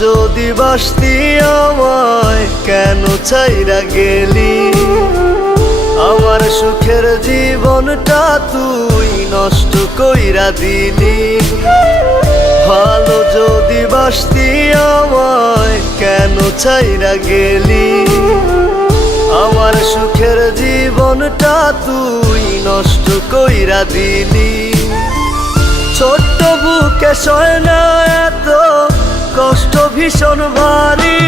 যদি বাসতি আমায় কেন ছাইরা গেলি? আমার সুখের জীবনটা তুই নষ্ট কইরা দিলি। ভালো যদি বাসতি আমায় কেন ছাইরা গেলি? আমার সুখের জীবনটা তুই নষ্ট কইরা দিলি। ছোট্ট বুকে সয় না এত কষ্ট ভীষণ ভারী।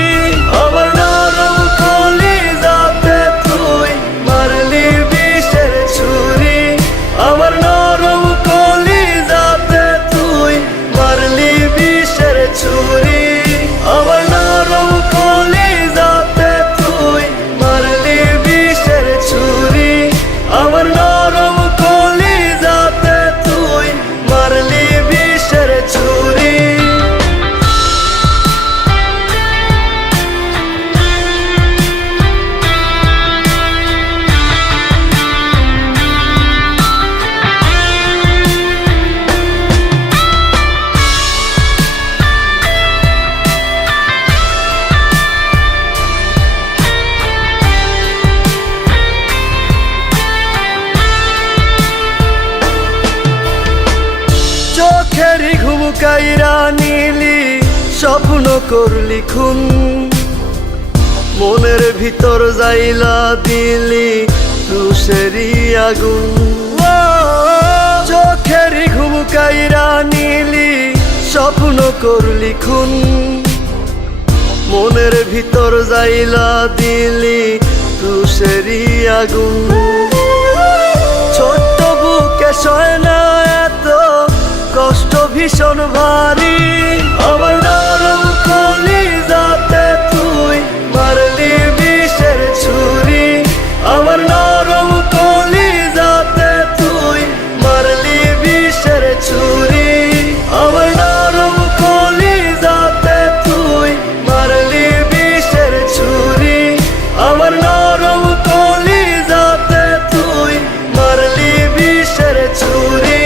আমার নরম কলিজাতে তুই মারলি বিষের ছুরি। আমার নরম কলিজাতে তুই মারলি বিষের ছুরি। আমার নরম কলিজাতে তুই মারলি বিষের ছুরি। আমার নরম কলিজাতে তুই মারলি বিষের ছুরি। চোখেরই ঘুম কাইরা নিলি, স্বপ্ন করলি খুন। মনের ভিতর যাইলা দিলি রুশেরই আগুন। চোখেরই ঘুম কাইরা নিলি, স্বপ্ন করলি খুন। মনের ভিতর যাইলা দিলি রুশেরই আগুন। ছোট্ট বুকে সয় না এত কষ্ট ভীষণ ভারী। আমার নরম কলিজাতে তুই মারলি বিষের ছুরি। আমার নরম কলিজাতে তুই মারলি বিষের ছুরি। আমার নরম কলিজাতে তুই মারলি বিষের ছুরি। আমার নরম কলিজাতে তুই মারলি বিষের ছুরি।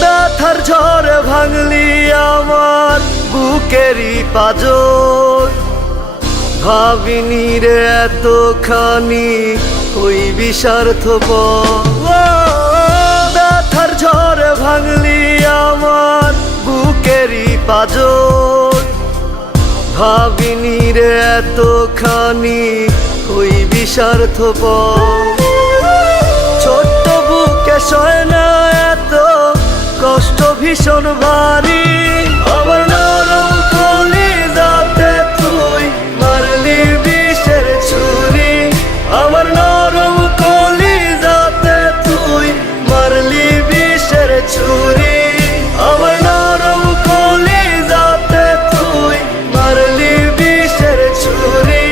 ব্যথার ঝড়ে ভাঙলি আমার বুকেরই পাজর। ভাবিনি রে এতখানি হইবি স্বার্থপর। ব্যথার ঝড়ে ভাঙলি আমার বুকেরই পাজর। ভাবিনি রে এতখানি হইবি স্বার্থপর। ছোট্ট বুকে সয় না এত কষ্ট ভীষণ ভারী। আমার নরম কলিজাতে তুই মারলি বিষের ছুরি। আমার নরম কলিজাতে তুই মারলি বিষের ছুরি। আমার নরম কলিজাতে তুই মারলি বিষের ছুরি।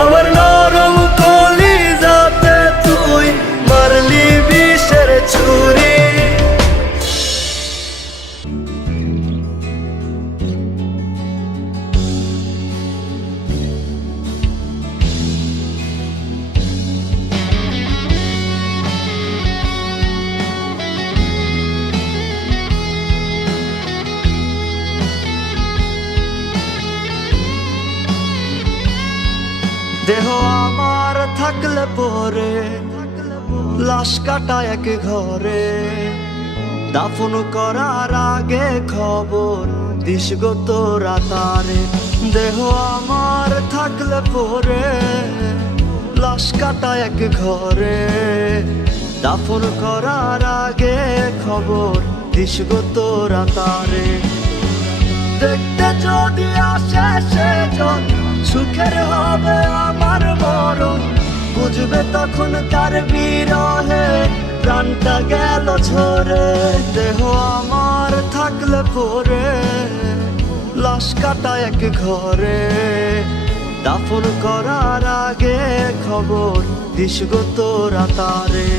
আমার নরম কলিজাতে তুই মারলি বিষের ছুরি। দেহ আমার থাকলে পরে লাশ কাটা এক ঘরে। দাফন করার আগে খবর দিস গো তোরা তারে। দেহ আমার থাকলে পরে লাশ কাটা এক ঘরে। দাফন করার আগে খবর দিস গো তোরা তারে। দেখতে যদি আসে সেজন সুখের হবে আমার মরণ। বুঝবে তখন তার বিরহে প্রাণটা গেল ঝরে। দেহ আমার থাকলে পরে লাশ কাটা এক ঘরে। দাফন করার আগে খবর দিস গো তোরা তারে।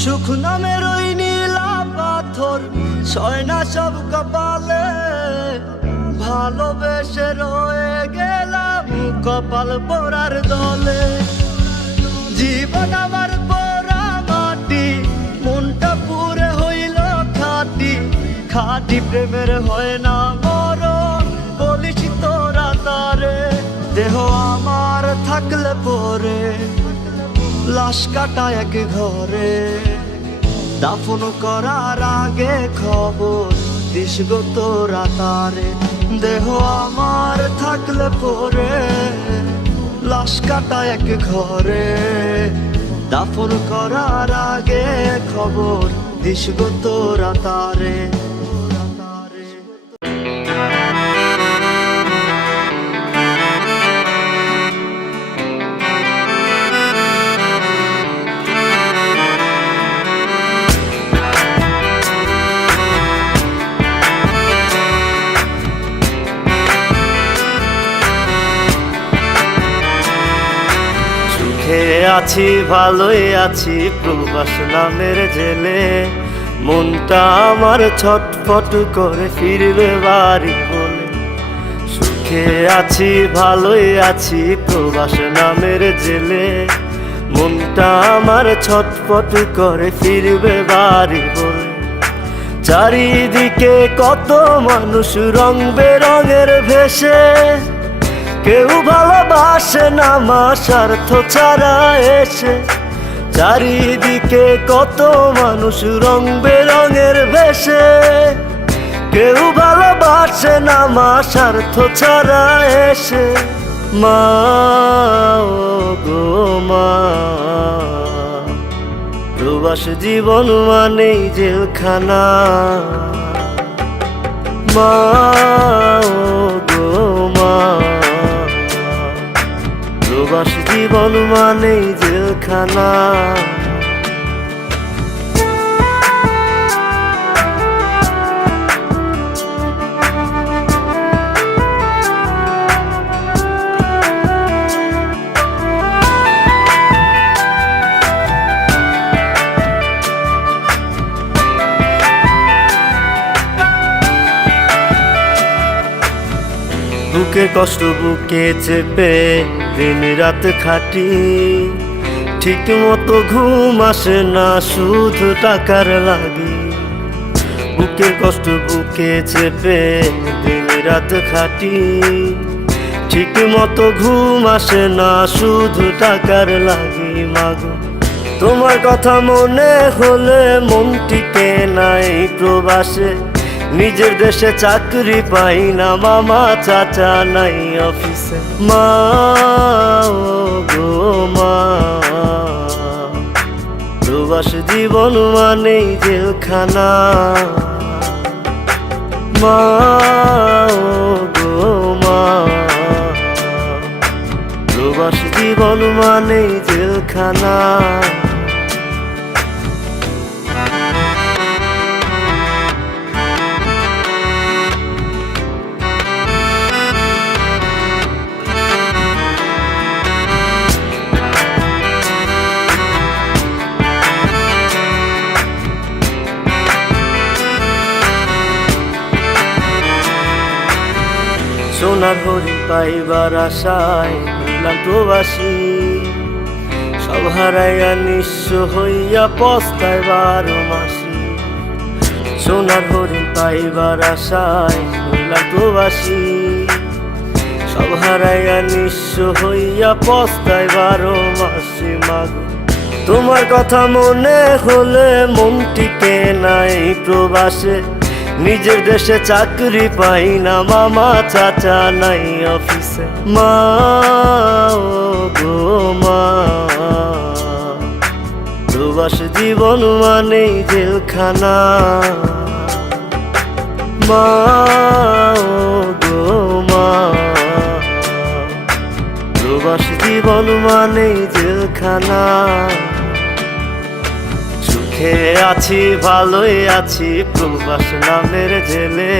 সুখ নামের ওই নীলা পাথর ছয় না সব কপালে, ভালোবেসে রয়ে গেলাম কপাল পোড়ার দলে। জীবন আমার পোড়া মাটি, মনটা পুরে হইল খাটি, খাটি প্রেমের হয় না মরণ বলিস তোরা তারে। দেহ আমার থাকলে পরে লাশ কাটা এক ঘরে, দাফন করার আগে খবর দিস গো তোরা তারে। দেহ আমার থাকলে পরে লাশ কাটা এক ঘরে, দাফন করার আগে খবর দিস গো তোরা তারে। আছি ভালোই আছি প্রবাস নামের জেলে, মনটা আমার ছটফট করে ফিরবে বাড়ি বলে। সুখে আছি ভালোই আছি প্রবাস নামের জেলে, মনটা আমার ছটফট করে ফিরবে বাড়ি বলে। চারিদিকে কত মানুষ রং বেরঙের ভেসে, কেউ ভালোবাসে না মা স্বার্থ ছাড়া এসে। চারিদিকে কত মানুষ রং বেরঙের ভেসে, কেউ ভালোবাসে না মা স্বার্থ ছাড়া এসে। মা ও গো মা, প্রবাস জীবন মানেই জেলখানা। মা ও গো মা, প্রবাস জীবন মানেই জেলখানা। বুকে কষ্ট বুকে চেপে দিন রাত খাটি, ঠিক মতো ঘুম আসে না শুধু টাকার লাগি। বুকে কষ্ট বুকে চেপে দিন রাত খাটি, ঠিক মতো ঘুম আসে না শুধু টাকার লাগি। মাগো তোমার কথা মনে হলে মন টিকে নাই প্রবাসে, নিজের দেশে চাকরি পাই না মামা চাচা নাই অফিসে। মা ও গো মা, প্রবাস জীবন মানেই জেলখানা। মা ও গো মা, প্রবাস জীবন মানেই জেলখানা। সোনার হরিণ পাইবার আশায় হইলাম প্রবাসী, সব হারাইয়া নিঃস্ব হইয়া পস্তায় 12 মাসি। সোনার হরিণ পাইবার আশায় হইলাম প্রবাসী, সব হারাইয়া নিঃস্ব হইয়া পস্তায় 12 মাসি। মাগো তোমার কথা মনে হলে মন টিকে নাই প্রবাসে, নিজের দেশে চাকরি পাই না মামা চাচা নাই অফিসে। মা ও গো মা, প্রবাস জীবন মানেই জেলখানা। মা গো মা, প্রবাস জীবন মানেই জেলখানা। সুখে আছি ভালোই আছি প্রবাস নামের জেলে,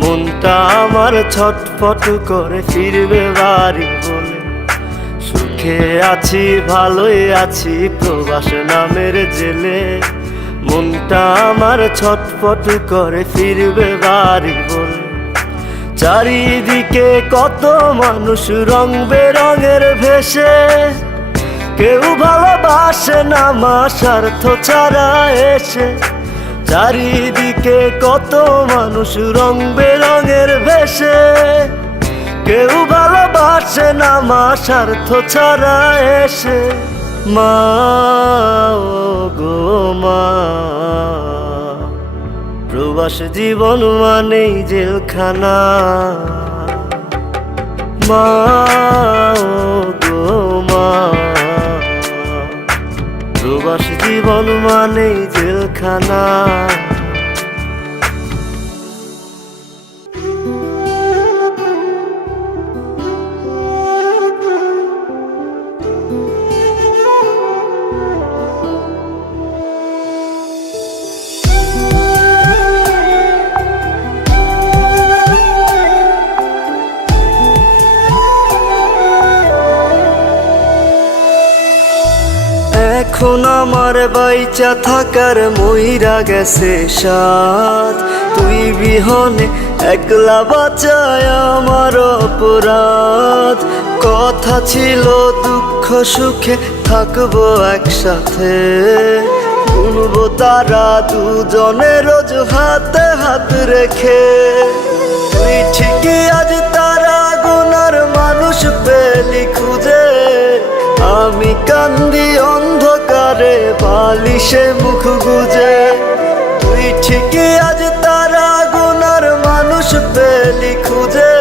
মনটা আমার ছটফট করে ফিরবে বাড়ি বলে। সুখে আছি ভালোই আছি প্রবাস নামের জেলে, মনটা আমার ছটফট করে ফিরবে বাড়ি বলে। চারিদিকে কত মানুষ রং বেরঙের ভেসে, কেউ ভালোবাসে না মা স্বার্থ ছাড়া এসে। চারিদিকে কত মানুষ রং বেরঙের ভেসে, কেউ ভালোবাসে না মা স্বার্থ ছাড়া এসে। মা গো মা, প্রবাস জীবন মানেই জেলখানা। মা গো মা, প্রবাস জীবন মানেই জেলখানা। এখন আমার বাইচা থাকার মইরা গেছে সাথ, তুই বিহনে একলা বাঁচায় আমার অপরাধ। কথা ছিল দুঃখ সুখে থাকবো একসাথে, গুনবো তারা দুজনে রোজ হাতে হাত রেখে। তুই ঠিকই আজ তারা গুনার মানুষ পেলি খুঁজে, আমি কান্দি অন্ধকারে বালিশে মুখ গুজে। তুই ঠিকই আজ তারা গুনার মানুষ পেলি খুঁজে,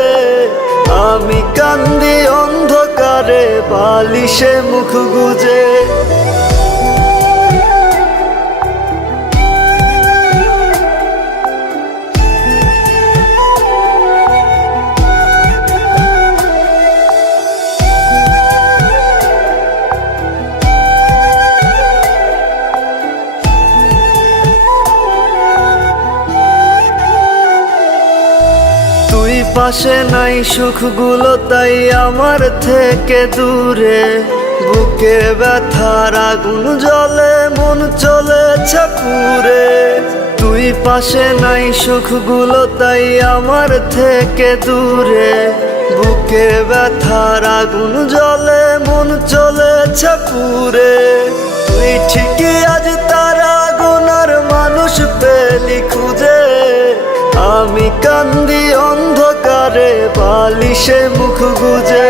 আমি কান্দি অন্ধকারে বালিশে মুখ গুজে। পাশে নাই সুখগুলো তাই আমার থেকে দূরে, বুকে ব্যথার আগুন জ্বলে মন চলেছে পুরে। তুই পাশে নাই সুখগুলো তাই আমার থেকে দূরে, বুকে ব্যথার আগুন জ্বলে মন চলেছে পুরে। তুই ঠিকই আজ তারা গুনার মানুষ পেলি খুঁজে, আমি কান্দি অন্ধকারে বালিশে মুখ গুজে।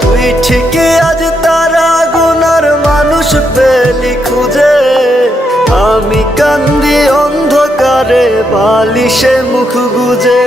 তুই ঠিকই আজ তারা গুনার মানুষ পেলি খুঁজে, আমি কান্দি অন্ধকারে বালিশে মুখ গুজে।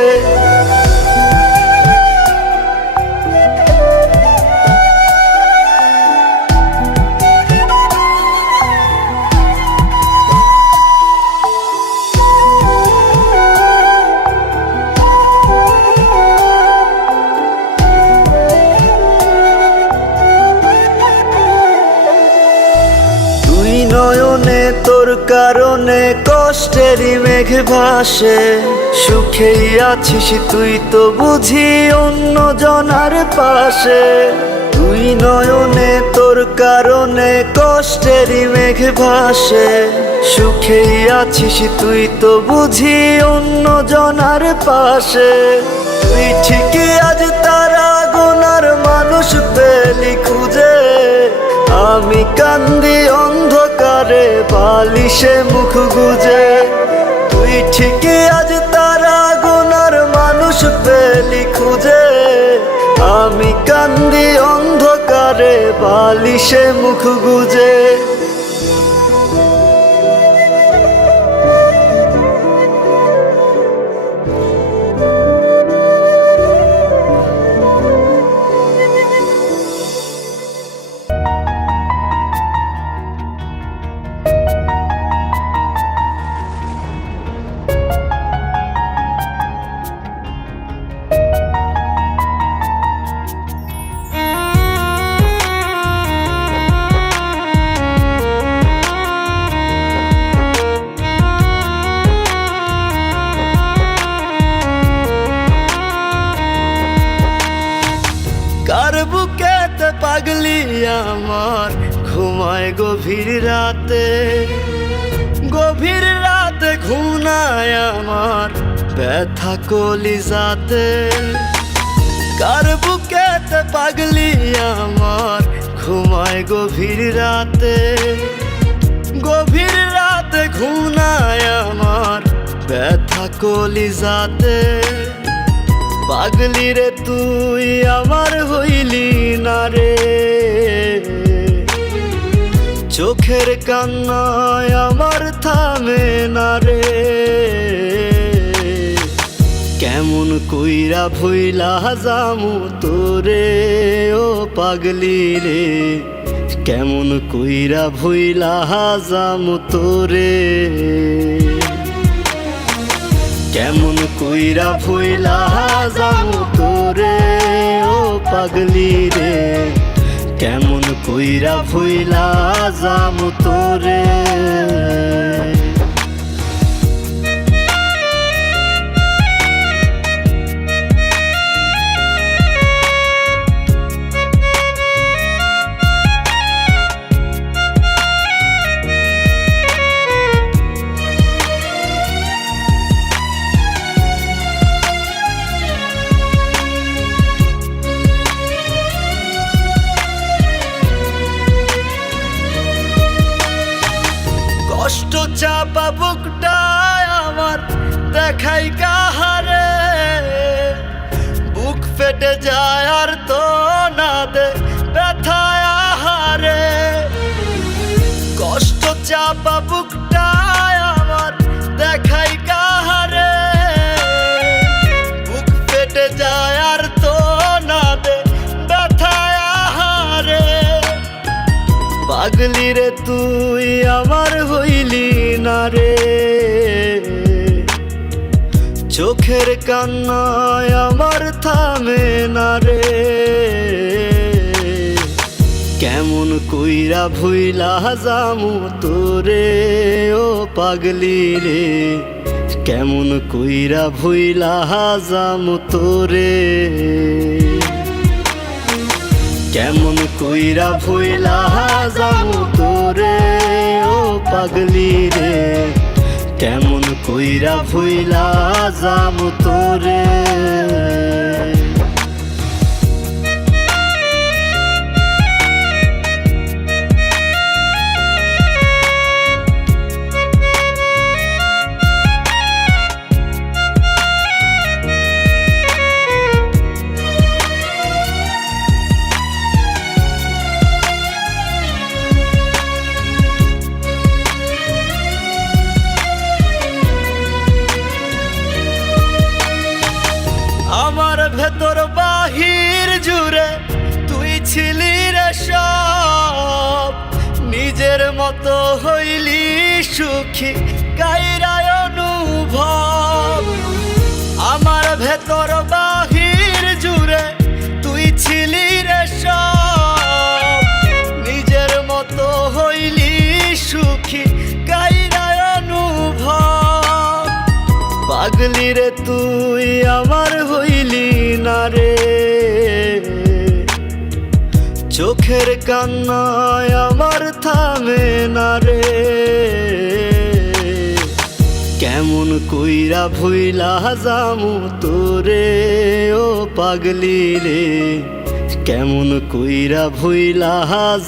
নয়নে তোর কারণে কষ্টেরই মেঘ ভাসে, সুখেই আছিস তুই তো বুঝি অন্য জনার পাশে। তুই নয়নে তোর কারণে কষ্টেরই মেঘ ভাসে, সুখেই আছিস তুই তো বুঝি অন্য জনার পাশে। তুই ঠিকই আজ তারা গুনার মানুষ পেলি খুঁজে, আমি কান্দি অন্ধকারে বালিশে মুখ গুজে। তুই ঠিকই আজ তারা গুনার মানুষ পেলি খুঁজে, আমি কান্দি অন্ধকারে বালিশে মুখ গুজে। আমার ঘুমায় গভীর রাতে, গভীর রাতে ঘুমায় আমার ব্যথা কলিজাতে। কার বুকেতে পাগলি আমার ঘুমায় গভীর রাতে, গভীর রাতে ঘুমায় আমার ব্যথা কলিজাতে। পাগলি রে তুই আমার হইলি না রে, চোখের কান্নায় আমার থামে না রে। কেমন কইরা ভুইলা যামু তোরে ও পাগলি রে, কেমন কইরা ভুইলা যামু তোরে। কেমন কইরা ভুইলা যামু তোরে ও পাগলি রে, কেমন কইরা ভুইলা যামু তোরে। কষ্ট চাপা বুকটায় আমার দেখাই কাহারে, বুক ফেটে যায় আর তো না দে ব্যথায় আহারে। কষ্ট চাপা বুকটায় আমার দেখাই কাহারে, বুক ফেটে যায় আর তো না দে ব্যথায় আহারে। পাগলি রে তুই আমার হইলি না রে, চোখের কান্নায় আমার থামে না রে। কেমন কইরা ভুইলা যামু তোরে ও পাগলি রে, কেমন কইরা ভুইলা যামু তোরে। কেমন কইরা ভুইলা যামু তোরে ও পাগলি রে, কেমন কইরা ভুইলা যামু তোরে। আমার ভেতর বাহির জুড়ে তুই ছিলি রে সব, নিজের মতো হইলি সুখী কাইরায় অনুভব। আমার ভেতর বাহির জুড়ে তুই ছিলি রে সব, নিজের মতো হইলি সুখী কাইরায় অনুভব। পাগলি রে তুই আমার হইলি না রে, চোখের কান্নায় আমার থামে না রে। কেমন কইরা ভুইলা যামু তোরে ও পাগলি রে, কেমন কইরা ভুইলা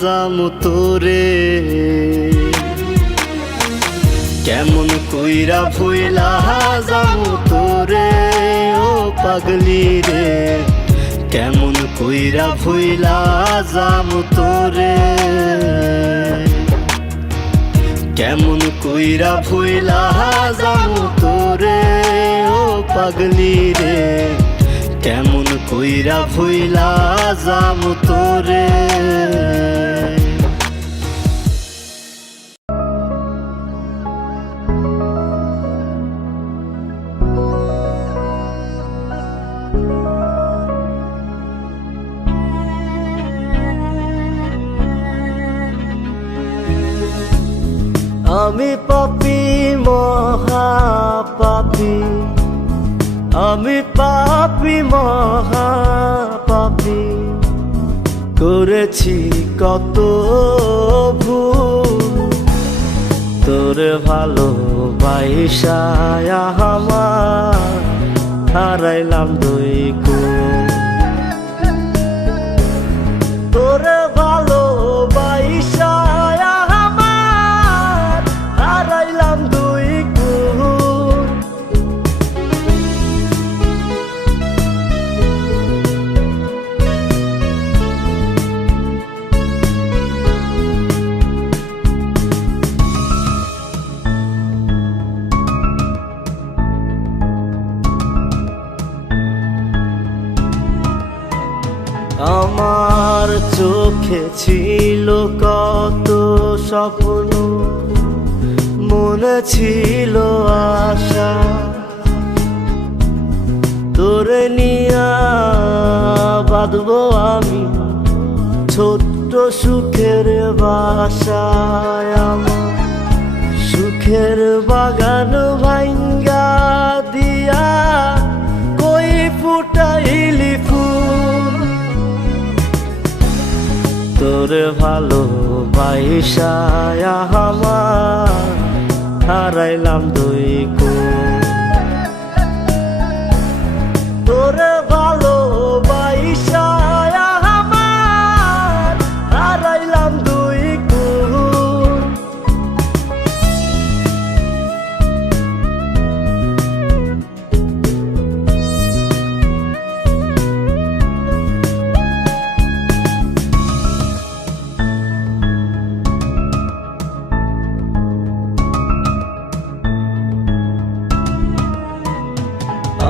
যামু তোরে। কেমন কইরা ভুইলা যামু তোরে ও পাগলি রে, কেমন কইরা ভুইলা যামু তোরে। কেমন কইরা ভুইলা যামু তোরে ও পাগলি রে, কেমন কইরা ভুইলা যামু তোরে। আমি পাপী মহাপাপী, আমি পাপী মহাপাপী, করেছি কত ভুল, তোরে ভালোবাসায় আমার হারাইলাম দুই কুল। তোরে ভালোবাসায় আমার হারাইলাম দুই কুল। আমার চোখে ছিল কত স্বপ্ন, মনে ছিল আশা, তোরে নিয়া বাঁধবো আমি ছোট্ট সুখের বাসায়। আমার সুখের বাগান ভাঙ্গা দিয়া কই ফুটাইলি ফুল, তোরে ভালোবাসায় আমার হারাইলাম দুই কুল। তোরে ভালোবাসায় আমার হারাইলাম দুই কুল।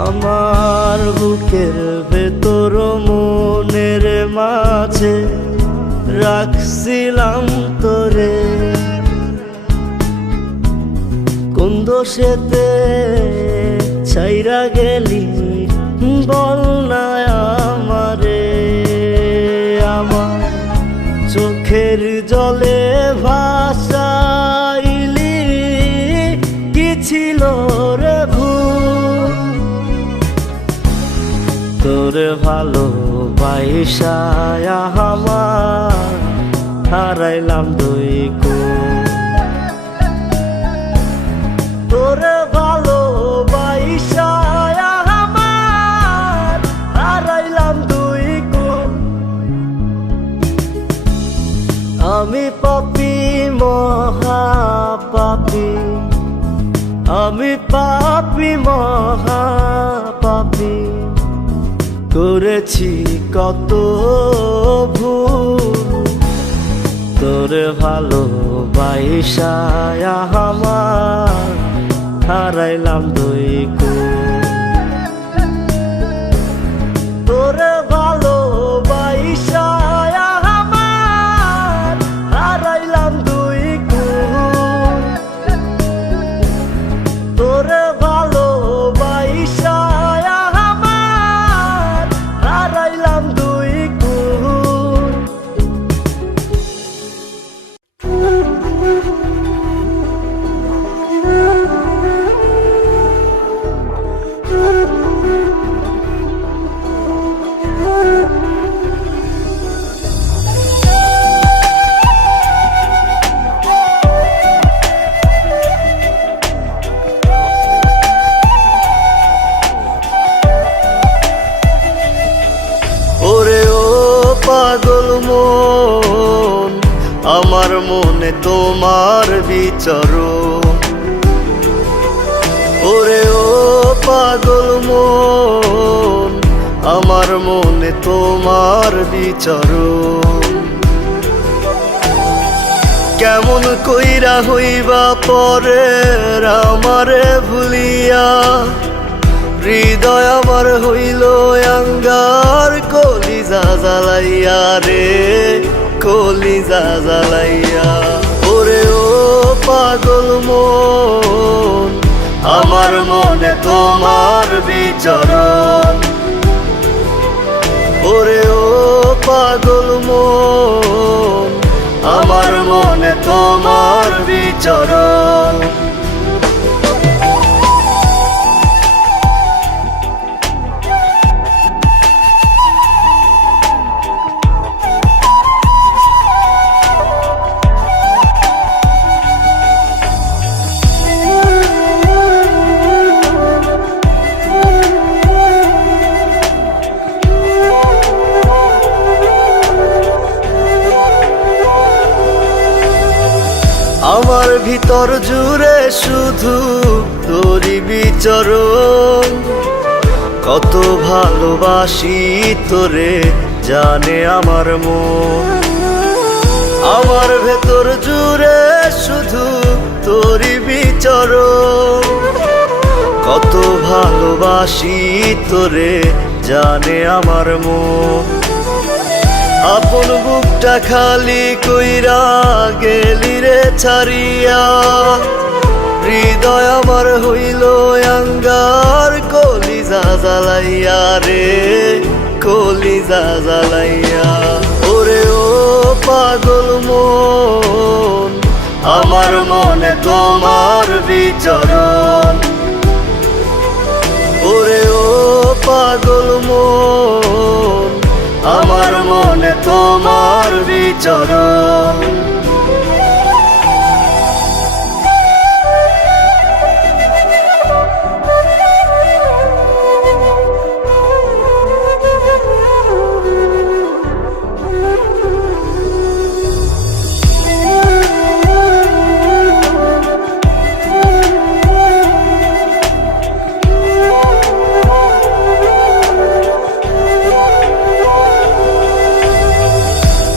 আমার বুকের ভেতর মনের মাঝে রাখছিলাম তোরে, কোন দোষেতে ছাইরা গেলি বল না আমারে। আমার চোখের জলে ভাসাইলি কি ছিল রে ভুল, তোরে ভালোবাসায় আমার হারাইলাম দুই কুল। তোরে ভালোবাসায় আমার হারাইলাম দুই কুল। আমি পাপী মহাপাপী, আমি পাপী মহাপাপী, করেছি কত ভুল, তোরে ভালোবাসায় আমার হারাইলাম দুই কুল। তোরে ভালোবাসায় আমার হারাইলাম দুই কুল। তোরে ভালোবাসায় আমার হারাইলাম দুই কুল। ওরে ও পাগল মন, আমার মনে তোমার বিচরণ। ওরে ও পাগল মন, আমার মনে তোমার বিচরণ। কেমন কইরা হইবা পরের আমারে ভুলিয়া, হৃদয় আমার হইল আঙ্গার কলিজা জ্বালাইয়া রে, কলিজা জ্বালাইয়া। ওরে ও পাগল মন, আমার মনে তোমার বিচরণ। ওরে ও পাগল মন, আমার মনে তোমার বিচরণ। ভিতর জুড়ে শুধু তোরই বিচরণ, কত ভালোবাসি তোরে জানে আমার মন। আমার ভেতর জুড়ে শুধু তোরই বিচরণ, কত ভালোবাসি তোরে জানে আমার মন। আপন বুকটা খালি কইরা গেলি রে ছাড়িয়া, হৃদয় আমার হইল আঙ্গার কলিজা জ্বালাইয়া রে, কলিজা জ্বালাইয়া। ওরে ও পাগল মন, আমার মনে তোমার বিচরণ। ওরে ও পাগল মন, আমার মনে তোমার বিচরণ।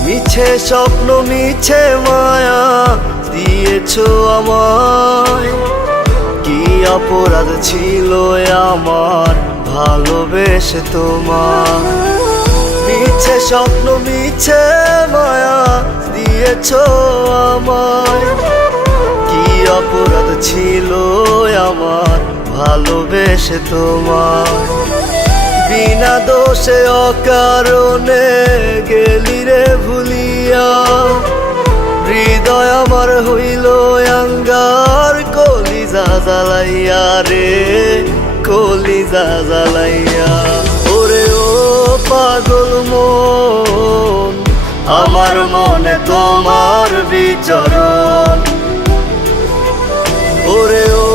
মিছে স্বপ্ন মিছে মায়া দিয়েছো আমায়, কি অপরাধ ছিল আমার ভালোবেসে তোমার। মিছে স্বপ্ন মিছে মায়া দিয়েছো আমায়, কি অপরাধ ছিল আমার ভালোবেসে তোমার। বিনা দোষে অকারণে গেলি রে ভুলিয়া, হৃদয় আমার হইল আঙ্গার কলিজা জ্বালাইয়া রে, কলিজা জ্বালাইয়া। ওরে ও পাগল মন, আমার মনে তোমার বিচরণ। ওরে ও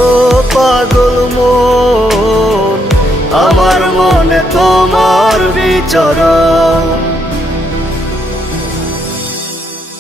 পাগল মন, আমার মনে তোমার বিচরণ।